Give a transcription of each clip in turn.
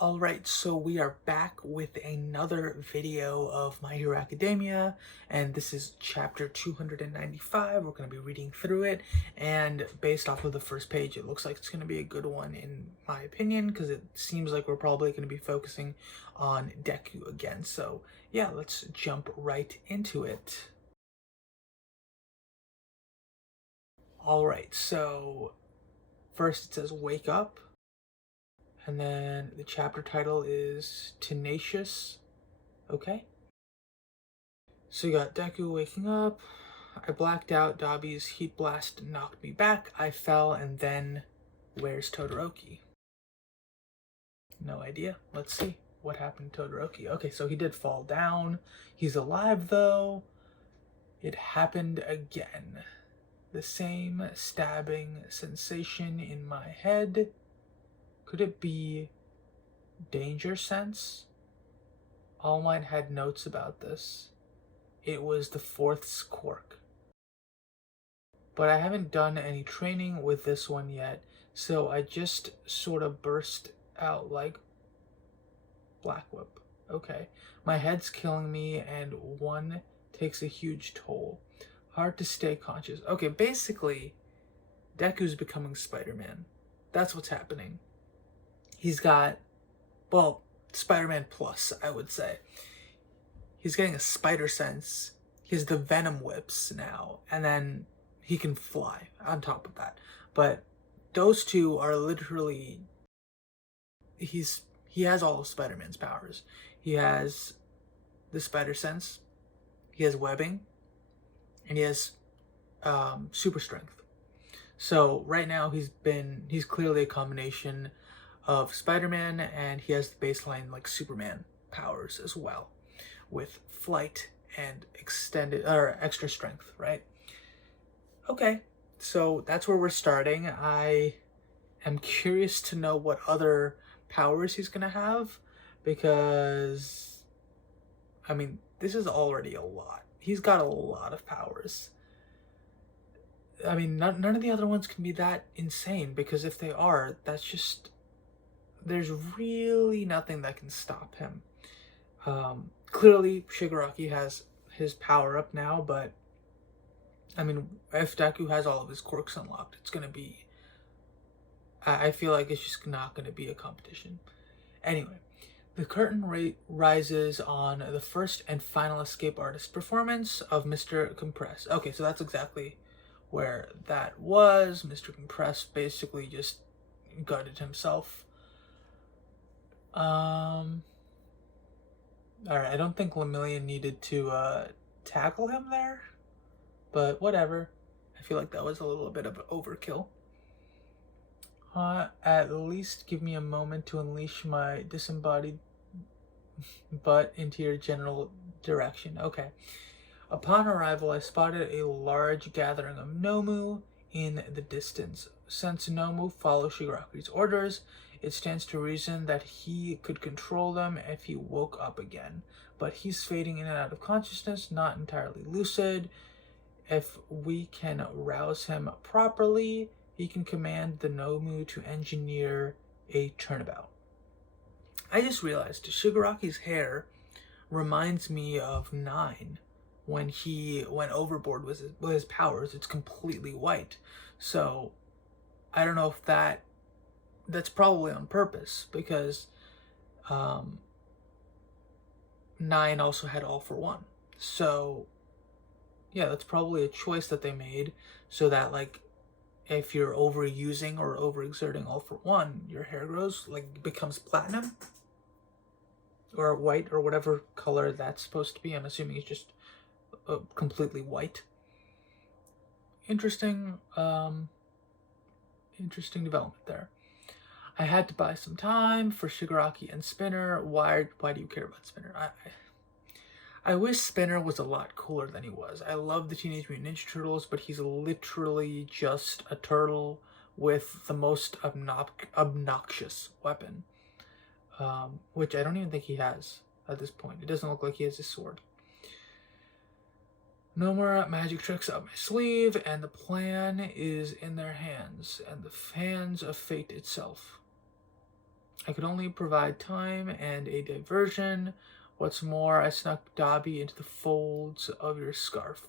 Alright, so we are back with another video of My Hero Academia, and this is chapter 295. We're going to be reading through it, and based off of the first page, it looks like it's going to be a good one in my opinion, because it seems like we're probably going to be focusing on Deku again. So yeah, let's jump right into it. Alright, so first it says wake up. And then the chapter title is Tenacious. Okay. So you got Deku waking up. I blacked out. Dabi's heat blast knocked me back. I fell, and then where's Todoroki? No idea. Let's see what happened to Todoroki. Okay, so he did fall down. He's alive though. It happened again. The same stabbing sensation in my head. Could it be danger sense? All Might had notes about this. It was the fourth quirk. But I haven't done any training with this one yet, so I just sort of burst out like Black Whip. Okay. My head's killing me, and one takes a huge toll. Hard to stay conscious. Okay, basically, Deku's becoming Spider-Man. That's what's happening. He's got, well, Spider-Man Plus, I would say. He's getting a spider sense. He has the venom whips now, and then he can fly on top of that. But those two are literally, he has all of Spider-Man's powers. He has the spider sense, he has webbing, and he has super strength. So right now he's clearly a combination of Spider-Man, and he has the baseline like Superman powers as well, with flight and extended or extra strength, right? Okay, so that's where we're starting. I am curious to know what other powers he's gonna have, because I mean, this is already a lot. He's got a lot of powers. I mean, none of the other ones can be that insane, because if they are, that's just, there's really nothing that can stop him. Clearly, Shigaraki has his power up now, but I mean, if Deku has all of his quirks unlocked, it's gonna be, I feel like it's just not gonna be a competition. Anyway, the curtain rises on the first and final escape artist performance of Mr. Compress. Okay, so that's exactly where that was. Mr. Compress basically just gutted himself. Alright, I don't think Lemillion needed to tackle him there, but whatever. I feel like that was a little bit of overkill. At least give me a moment to unleash my disembodied butt into your general direction. Okay. Upon arrival, I spotted a large gathering of Nomu in the distance. Since Nomu follow Shigaraki's orders, it stands to reason that he could control them if he woke up again. But he's fading in and out of consciousness, not entirely lucid. If we can rouse him properly, he can command the Nomu to engineer a turnabout. I just realized Shigaraki's hair reminds me of Nine. When he went overboard with his powers, it's completely white. So I don't know if that's probably on purpose, because Nine also had All for One. So yeah, that's probably a choice that they made, so that like if you're overusing or overexerting All for One, your hair grows, like becomes platinum or white or whatever color that's supposed to be. I'm assuming it's just completely white. Interesting development there. I had to buy some time for Shigaraki and Spinner. Why do you care about Spinner? I wish Spinner was a lot cooler than he was. I love the Teenage Mutant Ninja Turtles, but he's literally just a turtle with the most obnoxious weapon, which I don't even think he has at this point. It doesn't look like he has his sword. No more magic tricks up my sleeve, and the plan is in their hands, and the hands of fate itself. I could only provide time and a diversion. What's more, I snuck Dobby into the folds of your scarf.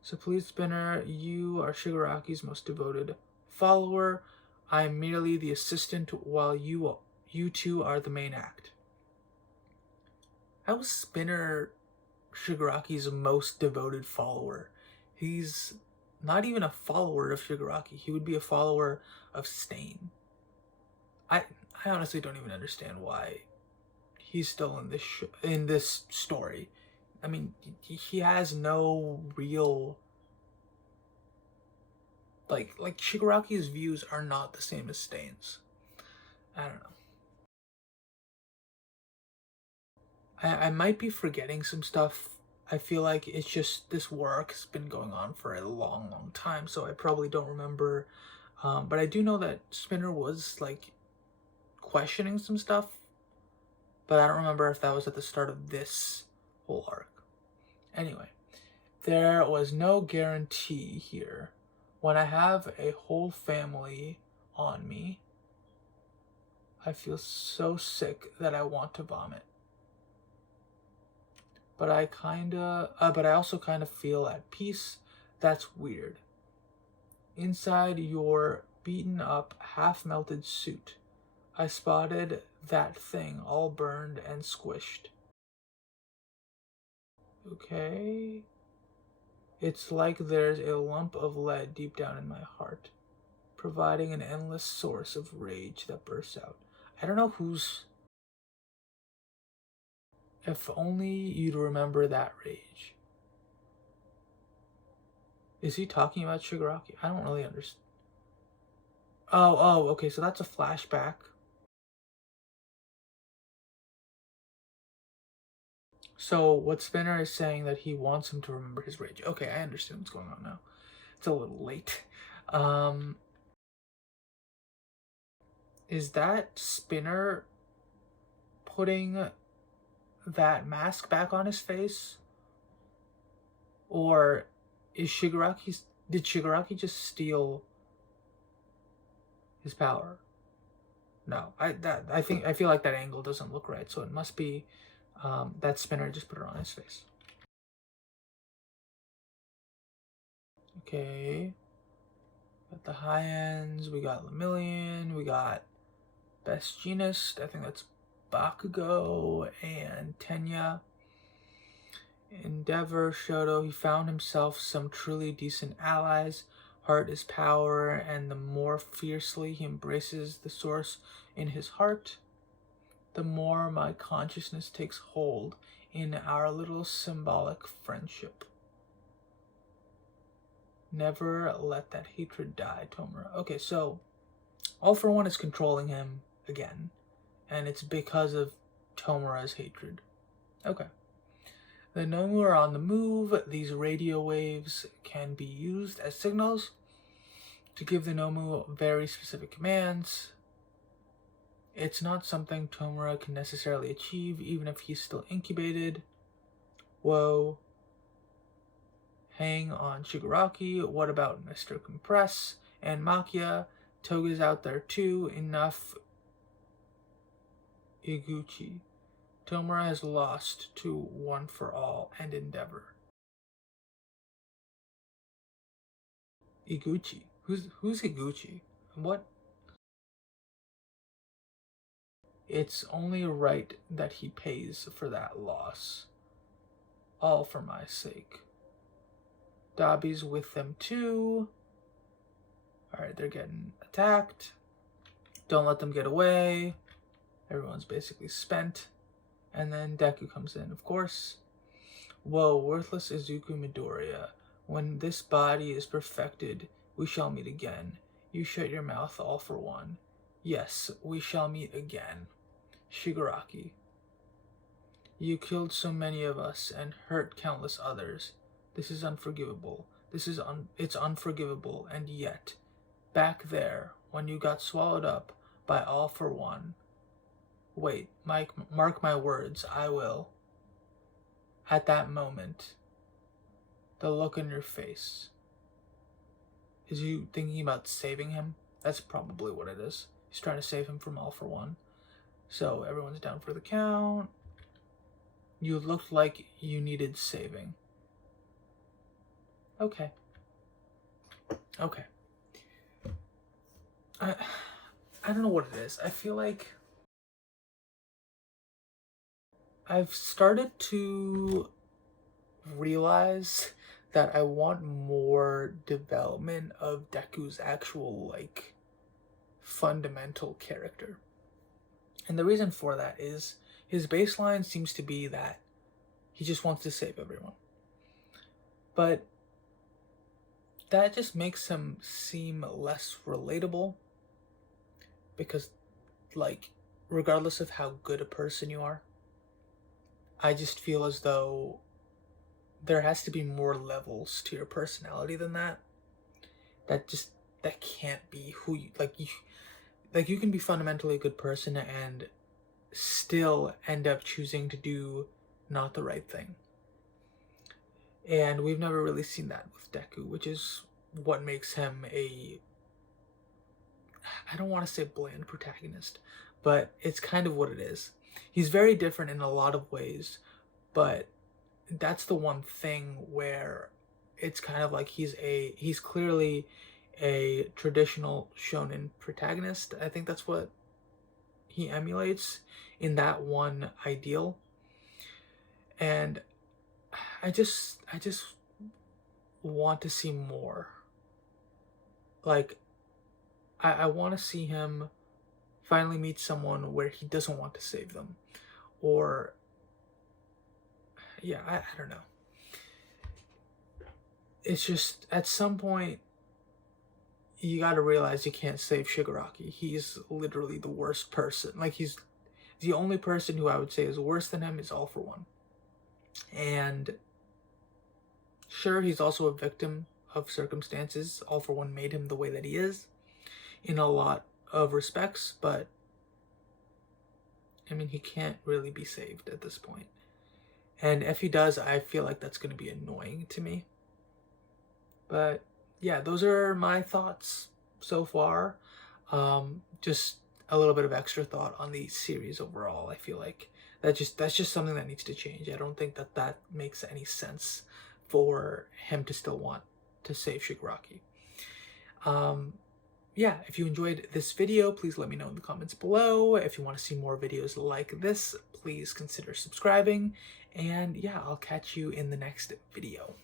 So please, Spinner, you are Shigaraki's most devoted follower. I am merely the assistant while you two are the main act. How is Spinner Shigaraki's most devoted follower? He's not even a follower of Shigaraki. He would be a follower of Stain. I honestly don't even understand why he's still in this story. I mean, he has no real like Shigaraki's views are not the same as Stain's. I don't know. I might be forgetting some stuff. I feel like it's just this work has been going on for a long time, so I probably don't remember. But I do know that Spinner was like questioning some stuff, but I don't remember if that was at the start of this whole arc. Anyway, there was no guarantee here. When I have a whole family on me, I feel so sick that I want to vomit. But I also kind of feel at peace. That's weird. Inside your beaten up, half melted suit, I spotted that thing all burned and squished. Okay. It's like there's a lump of lead deep down in my heart, providing an endless source of rage that bursts out. I don't know who's. If only you'd remember that rage. Is he talking about Shigaraki? I don't really understand. Oh, okay, so that's a flashback. So what Spinner is saying that he wants him to remember his rage. Okay, I understand what's going on now. It's a little late. Is that Spinner putting that mask back on his face? Or did Shigaraki just steal his power? No, I feel like that angle doesn't look right, so it must be that Spinner just put it on his face. Okay. Got the high ends, we got Lemillion, we got Best Genist, I think that's Bakugo and Tenya. Endeavor, Shoto, he found himself some truly decent allies. Heart is power, and the more fiercely he embraces the source in his heart, the more my consciousness takes hold in our little symbolic friendship. Never let that hatred die, Tomura. Okay, so All for One is controlling him again, and it's because of Tomura's hatred. Okay. The Nomu are on the move. These radio waves can be used as signals to give the Nomu very specific commands. It's not something Tomura can necessarily achieve, even if he's still incubated. Whoa. Hang on, Shigaraki. What about Mr. Compress and Makia? Toga's out there too. Enough. Iguchi. Tomura has lost to One for All and Endeavor. Iguchi? Who's Iguchi? What? It's only right that he pays for that loss. All for my sake. Dobby's with them too. Alright, they're getting attacked. Don't let them get away. Everyone's basically spent. And then Deku comes in, of course. Whoa, worthless Izuku Midoriya. When this body is perfected, we shall meet again. You shut your mouth, All for One. Yes, we shall meet again. Shigaraki. You killed so many of us and hurt countless others. This is unforgivable. It's unforgivable, and yet, back there, when you got swallowed up by All for One. Wait, mark my words, I will. At that moment, the look on your face. Is you thinking about saving him? That's probably what it is. He's trying to save him from All for One. So everyone's down for the count. You looked like you needed saving. Okay. Okay. I don't know what it is. I feel like I've started to realize that I want more development of Deku's actual, like, fundamental character. And the reason for that is his baseline seems to be that he just wants to save everyone. But that just makes him seem less relatable, because, like, regardless of how good a person you are, I just feel as though there has to be more levels to your personality than that. That can't be who you, you can be fundamentally a good person and still end up choosing to do not the right thing. And we've never really seen that with Deku, which is what makes him a, I don't want to say bland protagonist, but it's kind of what it is. He's very different in a lot of ways, but that's the one thing where it's kind of like he's clearly a traditional shonen protagonist. I think that's what he emulates in that one ideal. And I just want to see more. Like, I want to see him finally meet someone where he doesn't want to save them. Or, yeah, I don't know. It's just, at some point, you gotta realize you can't save Shigaraki. He's literally the worst person. Like, he's the only person who I would say is worse than him is All for One. And sure, he's also a victim of circumstances. All for One made him the way that he is in a lot of respects, but I mean, he can't really be saved at this point. And if he does, I feel like that's going to be annoying to me. But yeah, those are my thoughts so far. Just a little bit of extra thought on the series overall. I feel like that's just something that needs to change. I don't think that makes any sense for him to still want to save Shigaraki. Yeah, if you enjoyed this video, please let me know in the comments below. If you want to see more videos like this, please consider subscribing. And yeah, I'll catch you in the next video.